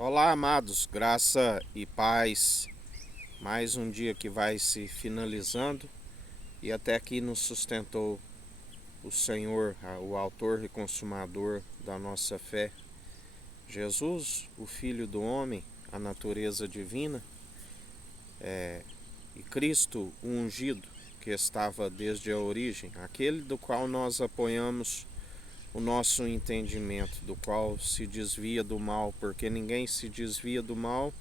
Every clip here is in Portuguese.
Olá, amados, graça e paz. Mais um dia que vai se finalizando e até aqui nos sustentou o Senhor, o autor e consumador da nossa fé. Jesus, o Filho do homem, a natureza divina, e Cristo, o ungido, que estava desde a origem, aquele do qual nós apoiamos o nosso entendimento, do qual se desvia do mal, porque ninguém se desvia do mal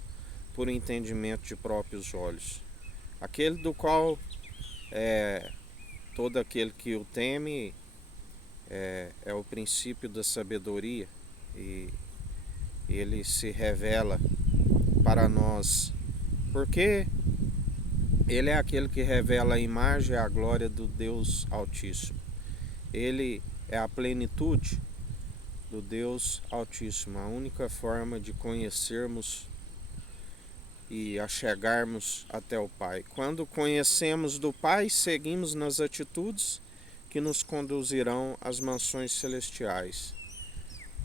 por entendimento de próprios olhos. Aquele do qual todo aquele que o teme é o princípio da sabedoria e ele se revela para nós, porque ele é aquele que revela a imagem e a glória do Deus Altíssimo. Ele é a plenitude do Deus Altíssimo, a única forma de conhecermos e a chegarmos até o Pai. Quando conhecemos do Pai, seguimos nas atitudes que nos conduzirão às mansões celestiais.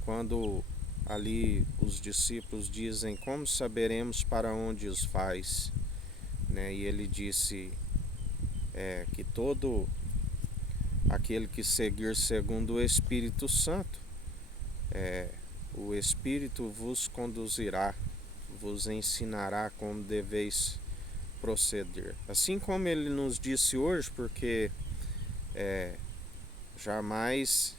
Quando ali os discípulos dizem: como saberemos para onde os vais? E ele disse que todo aquele que seguir segundo o Espírito Santo, o Espírito vos conduzirá, vos ensinará como deveis proceder. Assim como ele nos disse hoje, porque jamais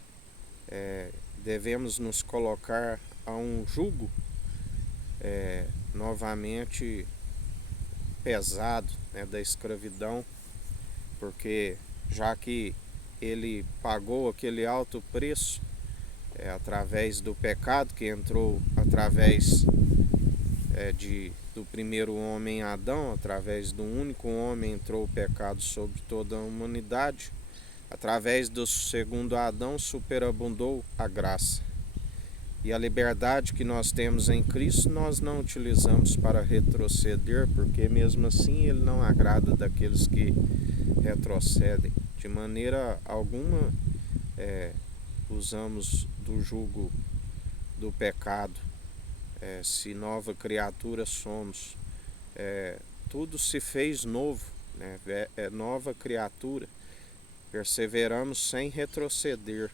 devemos nos colocar a um jugo novamente pesado, da escravidão, porque já que ele pagou aquele alto preço através do pecado que entrou através do primeiro homem Adão, através do único homem entrou o pecado sobre toda a humanidade. Através do segundo Adão superabundou a graça. E a liberdade que nós temos em Cristo nós não utilizamos para retroceder, porque mesmo assim ele não agrada daqueles que retrocedem. De maneira alguma usamos do jugo do pecado. Se nova criatura somos, tudo se fez novo, é nova criatura. Perseveramos sem retroceder.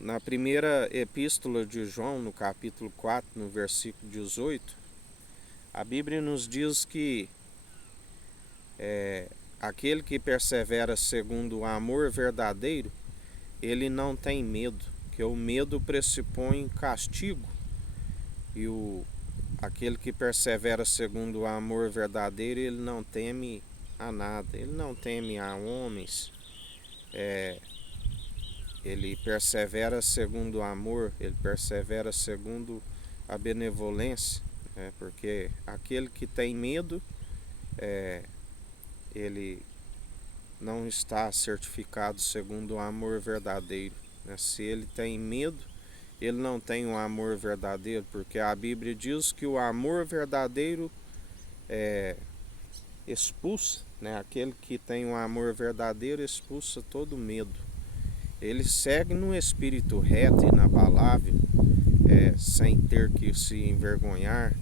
Na primeira epístola de João, no capítulo 4, no versículo 18, a Bíblia nos diz que aquele que persevera segundo o amor verdadeiro, ele não tem medo, que o medo pressupõe castigo, e aquele que persevera segundo o amor verdadeiro, ele não teme a nada, ele não teme a homens, ele persevera segundo o amor, ele persevera segundo a benevolência, porque aquele que tem medo, ele não está certificado segundo o amor verdadeiro. Se ele tem medo, ele não tem um amor verdadeiro, porque a Bíblia diz que o amor verdadeiro expulsa, aquele que tem um amor verdadeiro expulsa todo medo. Ele segue no espírito reto e inabalável, sem ter que se envergonhar,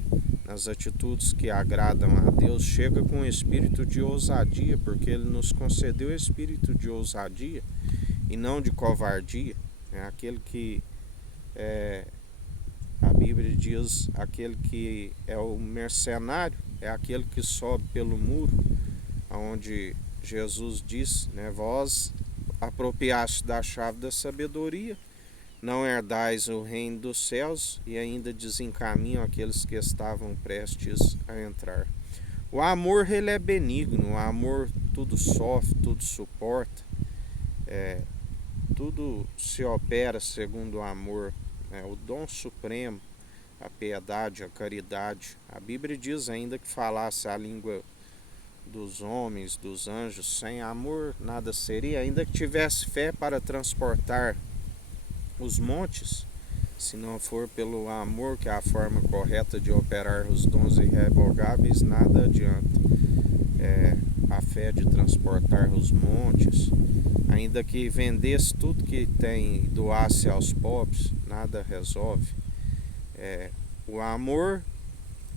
nas atitudes que agradam a Deus. Chega com espírito de ousadia, porque ele nos concedeu espírito de ousadia e não de covardia. Aquele que a Bíblia diz, aquele que é o mercenário, é aquele que sobe pelo muro, onde Jesus diz, vós apropriaste da chave da sabedoria, não herdais o reino dos céus, e ainda desencaminham aqueles que estavam prestes a entrar. O amor, ele é benigno, o amor tudo sofre, tudo suporta, tudo se opera segundo o amor, o dom supremo, a piedade, a caridade. A Bíblia diz ainda que falasse a língua dos homens, dos anjos, sem amor nada seria, ainda que tivesse fé para transportar os montes, se não for pelo amor, que é a forma correta de operar os dons irrevogáveis, nada adianta. A fé de transportar os montes, Ainda que vendesse tudo que tem e doasse aos pobres, nada resolve. O amor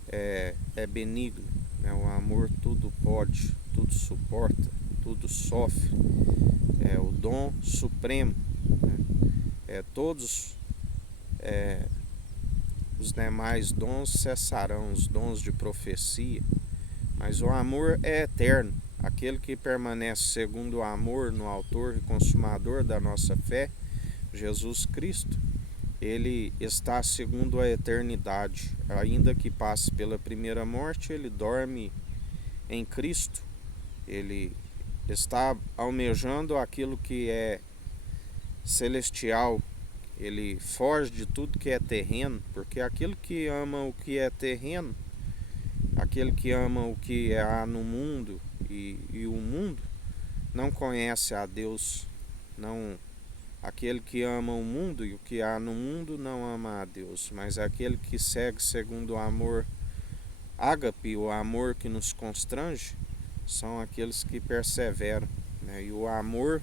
é benigno, né? O amor tudo pode, tudo suporta, tudo sofre. É o dom supremo, né? Todos os demais dons cessarão, os dons de profecia, mas o amor é eterno. Aquele que permanece segundo o amor no autor e consumador da nossa fé, Jesus Cristo, ele está segundo a eternidade. Ainda que passe pela primeira morte, ele dorme em Cristo. Ele está almejando aquilo que é celestial. Ele foge de tudo que é terreno, porque aquele que ama o que é terreno, aquele que ama o que há no mundo e o mundo, não conhece a Deus. Não, aquele que ama o mundo e o que há no mundo não ama a Deus, mas aquele que segue segundo o amor ágape, o amor que nos constrange, são aqueles que perseveram, né? E o amor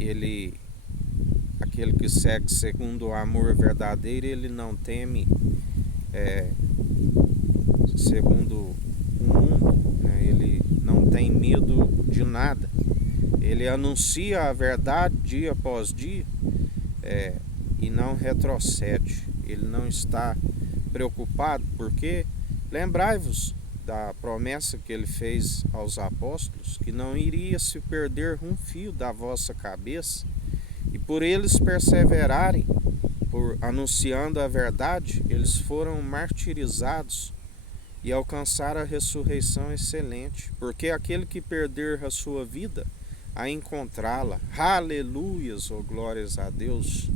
ele, aquele que segue segundo o amor verdadeiro, ele não teme segundo o mundo, né? Ele não tem medo de nada. Ele anuncia a verdade dia após dia e não retrocede. Ele não está preocupado, porque lembrai-vos da promessa que ele fez aos apóstolos, que não iria se perder um fio da vossa cabeça, e por eles perseverarem, por anunciando a verdade, eles foram martirizados e alcançaram a ressurreição excelente, porque aquele que perder a sua vida, a encontrá-la. Aleluias, ou glórias a Deus.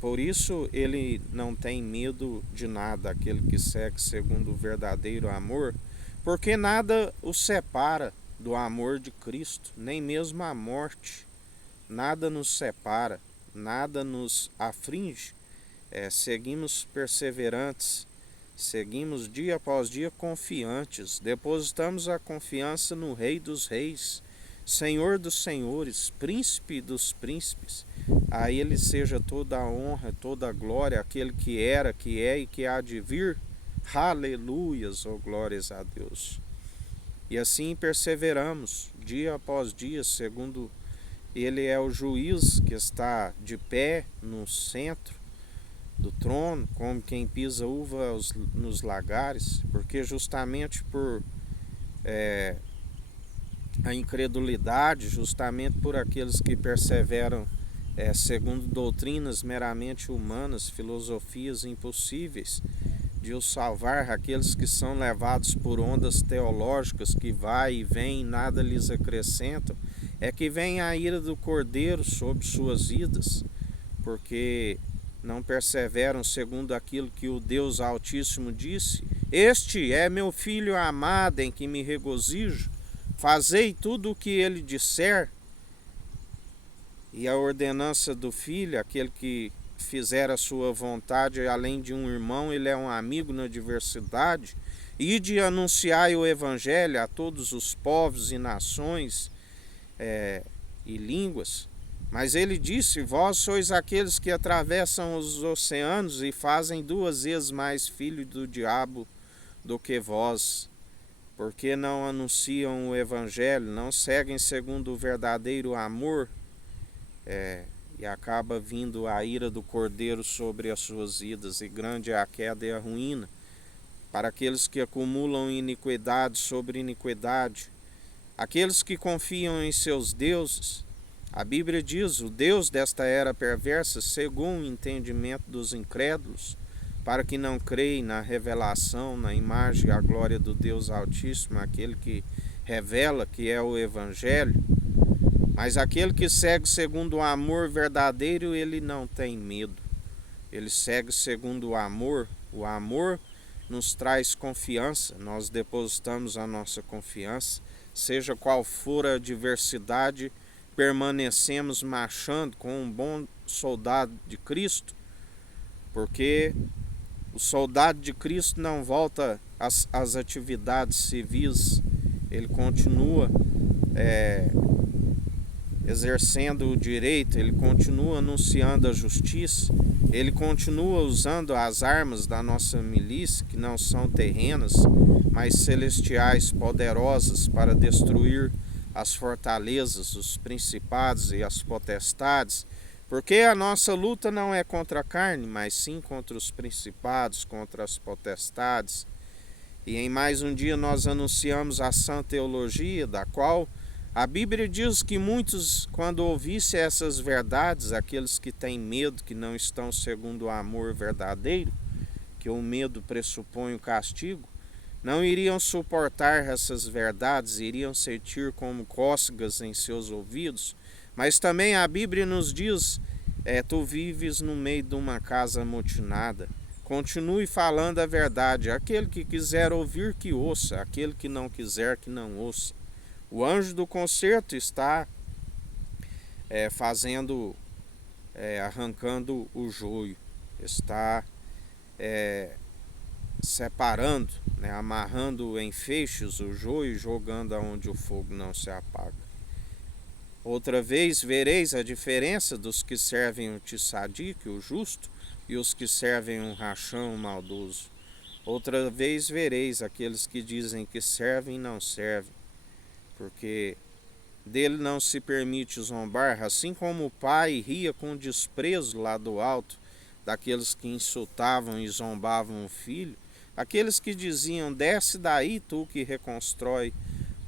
Por isso ele não tem medo de nada, aquele que segue segundo o verdadeiro amor, porque nada o separa do amor de Cristo, nem mesmo a morte. Nada nos separa, nada nos aflige. Seguimos perseverantes, seguimos dia após dia confiantes, depositamos a confiança no Rei dos Reis, Senhor dos Senhores, Príncipe dos Príncipes. A Ele seja toda a honra, toda a glória, aquele que era, que é e que há de vir. Aleluias, ou glórias a Deus. E assim perseveramos, dia após dia, segundo Ele é o juiz que está de pé no centro do trono, como quem pisa uva nos lagares, porque justamente por a incredulidade, justamente por aqueles que perseveram segundo doutrinas meramente humanas, filosofias impossíveis de os salvar, aqueles que são levados por ondas teológicas que vai e vem e nada lhes acrescentam, é que vem a ira do Cordeiro sobre suas vidas, porque não perseveram segundo aquilo que o Deus Altíssimo disse: este é meu Filho amado, em que me regozijo, fazei tudo o que ele disser. E a ordenança do Filho, aquele que fizer a sua vontade, além de um irmão, ele é um amigo na diversidade, e de anunciar o Evangelho a todos os povos e nações e línguas. Mas ele disse: vós sois aqueles que atravessam os oceanos e fazem 2 vezes mais filhos do diabo do que vós, porque não anunciam o Evangelho, não seguem segundo o verdadeiro amor, e acaba vindo a ira do Cordeiro sobre as suas vidas, e grande é a queda e a ruína para aqueles que acumulam iniquidade sobre iniquidade, aqueles que confiam em seus deuses. A Bíblia diz: o Deus desta era perversa cegou o entendimento dos incrédulos, para que não creem na revelação, na imagem e a glória do Deus Altíssimo, aquele que revela, que é o Evangelho. Mas aquele que segue segundo o amor verdadeiro, ele não tem medo. Ele segue segundo o amor. O amor nos traz confiança, nós depositamos a nossa confiança, seja qual for a adversidade, permanecemos marchando com um bom soldado de Cristo, porque o soldado de Cristo não volta às atividades civis, ele continua exercendo o direito, ele continua anunciando a justiça, ele continua usando as armas da nossa milícia, que não são terrenas, mas celestiais, poderosas para destruir as fortalezas, os principados e as potestades, porque a nossa luta não é contra a carne, mas sim contra os principados, contra as potestades. E em mais um dia nós anunciamos a sã teologia, da qual a Bíblia diz que muitos, quando ouvissem essas verdades, aqueles que têm medo, que não estão segundo o amor verdadeiro, que o medo pressupõe o castigo, não iriam suportar essas verdades, iriam sentir como cócegas em seus ouvidos. Mas também a Bíblia nos diz, tu vives no meio de uma casa amotinada. Continue falando a verdade. Aquele que quiser ouvir, que ouça. Aquele que não quiser, que não ouça. O anjo do concerto está arrancando o joio, está separando, amarrando em feixes o joio e jogando aonde o fogo não se apaga. Outra vez vereis a diferença dos que servem o tissadique, o justo, e os que servem um rachão, o maldoso. Outra vez vereis aqueles que dizem que servem e não servem, porque dele não se permite zombar, assim como o pai ria com desprezo lá do alto daqueles que insultavam e zombavam o filho, aqueles que diziam, desce daí tu que reconstrói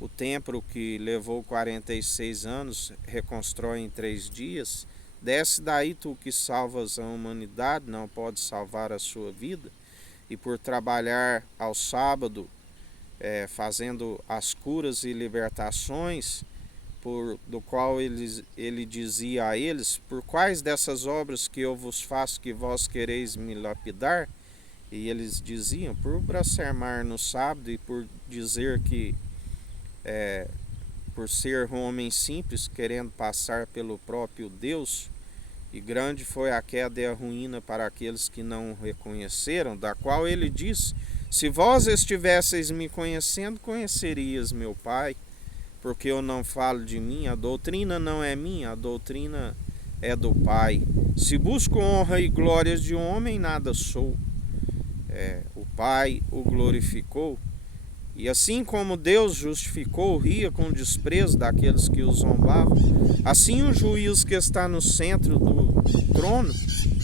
o templo que levou 46 anos, reconstrói em 3 dias, desce daí tu que salvas a humanidade, não pode salvar a sua vida, e por trabalhar ao sábado, fazendo as curas e libertações, do qual ele dizia a eles, por quais dessas obras que eu vos faço que vós quereis me lapidar? E eles diziam, por blasfemar no sábado e por dizer que, por ser homens simples, querendo passar pelo próprio Deus, e grande foi a queda e a ruína para aqueles que não o reconheceram, da qual ele disse, se vós estivesseis me conhecendo, conhecerias meu Pai, porque eu não falo de mim, a doutrina não é minha, a doutrina é do Pai. Se busco honra e glórias de homem, nada sou. O Pai o glorificou, e assim como Deus justificou, ria com desprezo daqueles que o zombavam, assim o juiz que está no centro do trono,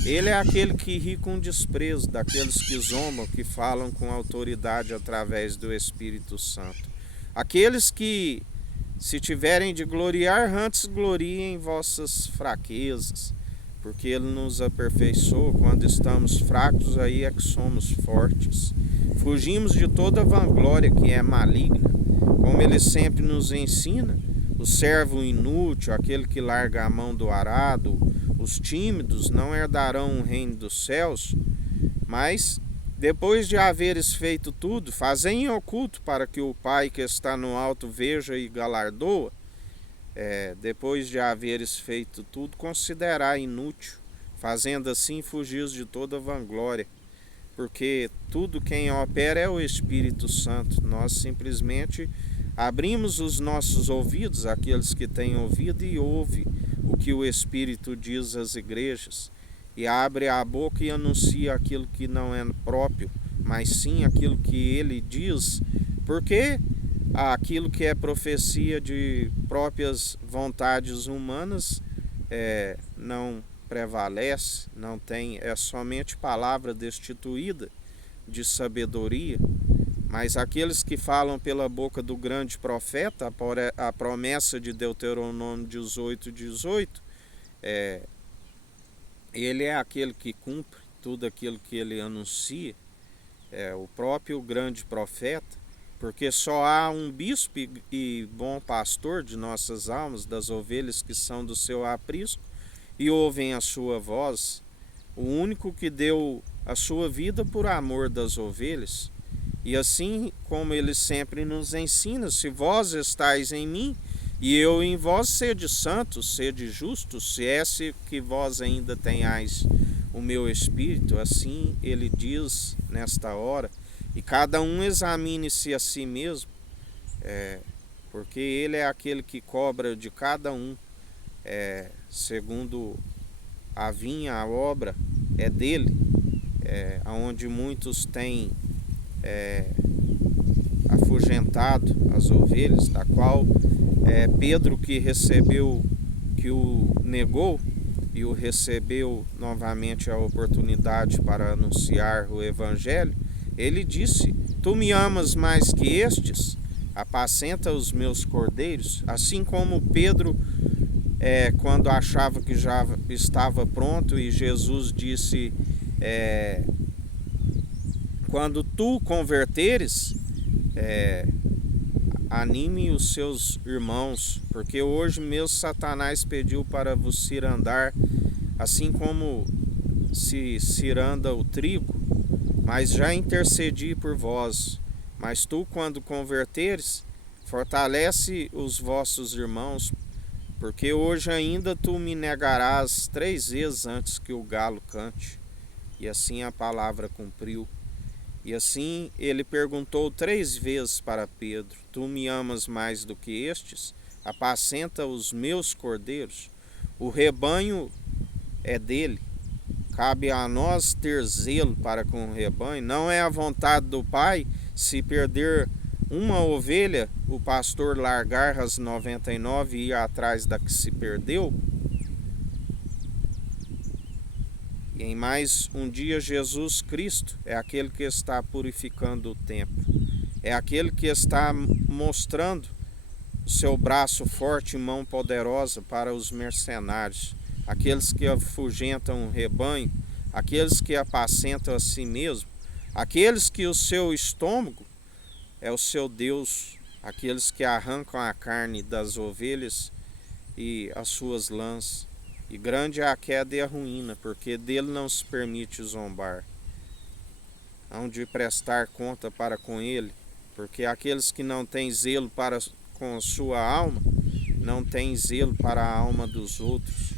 ele é aquele que ri com desprezo daqueles que zombam, que falam com autoridade através do Espírito Santo. Aqueles que, se tiverem de gloriar, antes gloriem em vossas fraquezas, porque Ele nos aperfeiçoa. Quando estamos fracos, aí é que somos fortes. Fugimos de toda vanglória que é maligna, como Ele sempre nos ensina. O servo inútil, aquele que larga a mão do arado, os tímidos não herdarão o reino dos céus, mas depois de haveres feito tudo, fazei em oculto para que o Pai que está no alto veja e galardoa. Depois de haveres feito tudo, considerar inútil, fazendo assim fugir de toda vanglória, porque tudo quem opera é o Espírito Santo. Nós simplesmente abrimos os nossos ouvidos, aqueles que têm ouvido, e ouve o que o Espírito diz às igrejas, e abre a boca e anuncia aquilo que não é próprio, mas sim aquilo que ele diz, porque aquilo que é profecia de próprias vontades humanas não prevalece, não tem, é somente palavra destituída de sabedoria. Mas aqueles que falam pela boca do grande profeta, a promessa de Deuteronômio 18:18, ele é aquele que cumpre tudo aquilo que ele anuncia, o próprio grande profeta, porque só há um bispo e bom pastor de nossas almas, das ovelhas que são do seu aprisco e ouvem a sua voz, o único que deu a sua vida por amor das ovelhas. E assim como ele sempre nos ensina, se vós estáis em mim e eu em vós, sede santos, sede justos, se é que vós ainda tenhais o meu Espírito, assim ele diz nesta hora. E cada um examine-se a si mesmo, porque Ele é aquele que cobra de cada um, segundo a vinha, a obra é dele, onde muitos têm afugentado as ovelhas, da qual Pedro que recebeu, que o negou e o recebeu novamente a oportunidade para anunciar o Evangelho, ele disse: Tu me amas mais que estes? Apacenta os meus cordeiros. Assim como Pedro, quando achava que já estava pronto, e Jesus disse: quando tu converteres, anime os seus irmãos, porque hoje mesmo Satanás pediu para vos cirandar, assim como se ciranda o trigo, mas já intercedi por vós. Mas tu, quando converteres, fortalece os vossos irmãos, porque hoje ainda tu me negarás 3 vezes antes que o galo cante. E assim a palavra cumpriu. E assim ele perguntou 3 vezes para Pedro: Tu me amas mais do que estes? Apacenta os meus cordeiros. O rebanho é dele. Cabe a nós ter zelo para com o rebanho. Não é a vontade do Pai, se perder uma ovelha, o pastor largar as 99 e ir atrás da que se perdeu? E em mais um dia, Jesus Cristo é aquele que está purificando o templo. É aquele que está mostrando o seu braço forte e mão poderosa para os mercenários, aqueles que afugentam o rebanho, aqueles que apacentam a si mesmo, aqueles que o seu estômago é o seu Deus, aqueles que arrancam a carne das ovelhas e as suas lãs. E grande é a queda e a ruína, porque dele não se permite zombar. Hão de prestar conta para com ele, porque aqueles que não têm zelo para com a sua alma, não têm zelo para a alma dos outros.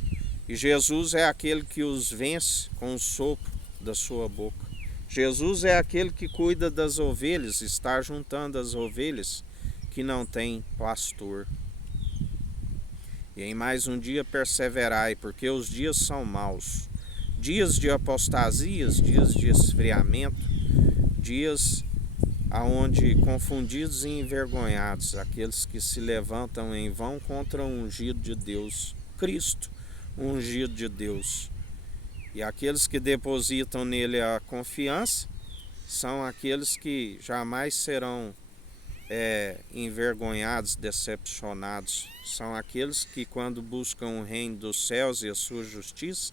E Jesus é aquele que os vence com o sopro da sua boca. Jesus é aquele que cuida das ovelhas, está juntando as ovelhas que não têm pastor. E em mais um dia perseverai, porque os dias são maus. Dias de apostasias, dias de esfriamento, dias aonde confundidos e envergonhados, aqueles que se levantam em vão contra o ungido de Deus, Cristo, o ungido de Deus. E aqueles que depositam nele a confiança são aqueles que jamais serão envergonhados, decepcionados. São aqueles que, quando buscam o reino dos céus e a sua justiça,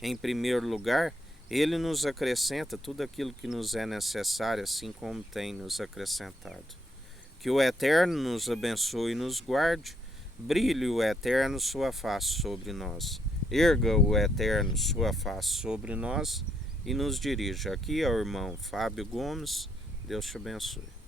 em primeiro lugar, ele nos acrescenta tudo aquilo que nos é necessário, assim como tem nos acrescentado. Que o Eterno nos abençoe e nos guarde, brilhe o Eterno sua face sobre nós, erga o Eterno sua face sobre nós e nos dirija. Aqui é o irmão Fábio Gomes. Deus te abençoe.